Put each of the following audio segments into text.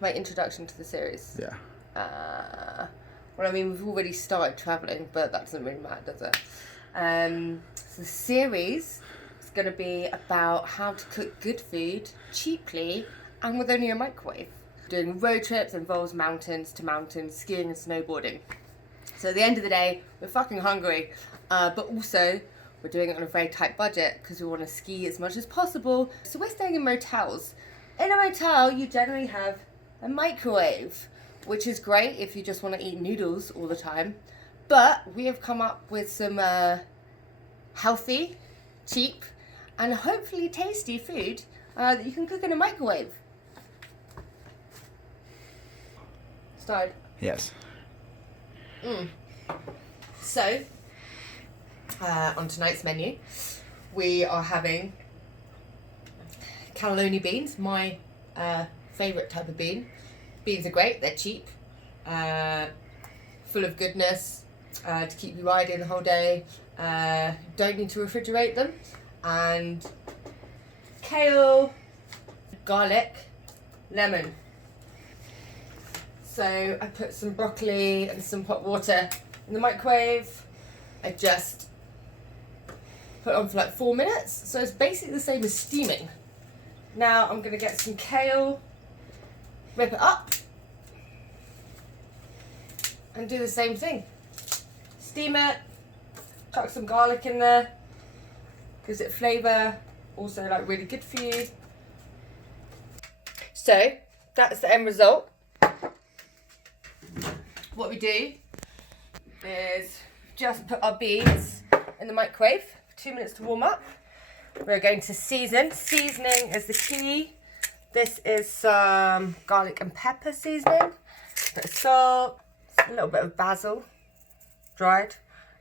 my introduction to the series. Yeah. Well, I mean, we've already started travelling, but that doesn't really matter, does it? So the series is going to be about how to cook good food cheaply and with only a microwave. Doing road trips involves mountains to mountains, skiing and snowboarding. So at the end of the day, we're fucking hungry, but also we're doing it on a very tight budget because we want to ski as much as possible. So we're staying in motels. In a motel, you generally have a microwave, which is great if you just want to eat noodles all the time. But we have come up with some healthy, cheap, and hopefully tasty food that you can cook in a microwave. Start. Yes. So, on tonight's menu, we are having cannelloni beans, my favourite type of bean. Beans are great, they're cheap, full of goodness, to keep you riding the whole day. Don't need to refrigerate them. And kale, garlic, lemon. So I put some broccoli and some hot water in the microwave. I just put it on for like 4 minutes. So it's basically the same as steaming. Now I'm going to get some kale, rip it up, and do the same thing. Steam it, chuck some garlic in there, gives it flavour, also like really good for you. So that's the end result. What we do is just put our beans in the microwave for 2 minutes to warm up. We're going to season. Seasoning is the key. This is some garlic and pepper seasoning, a bit of salt, a little bit of basil, dried.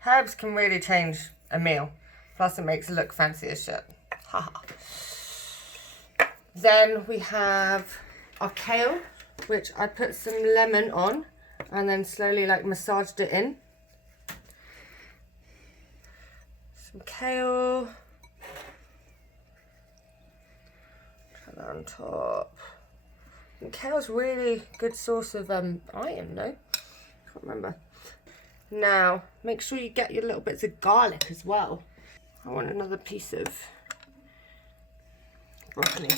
Herbs can really change a meal, plus it makes it look fancy as shit. Then we have our kale, which I put some lemon on and then slowly like massaged it in. Some kale. Try that on top. And kale's really good source of iron, no? Can't remember. Now, make sure you get your little bits of garlic as well. I want another piece of broccoli.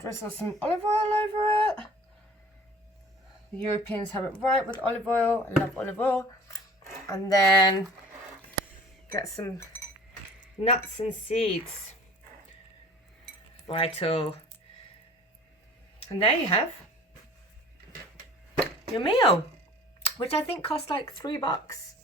Drizzle some olive oil over it. The Europeans have it right with olive oil. I love olive oil. And then get some nuts and seeds. Vital. And there you have your meal, which I think cost like $3.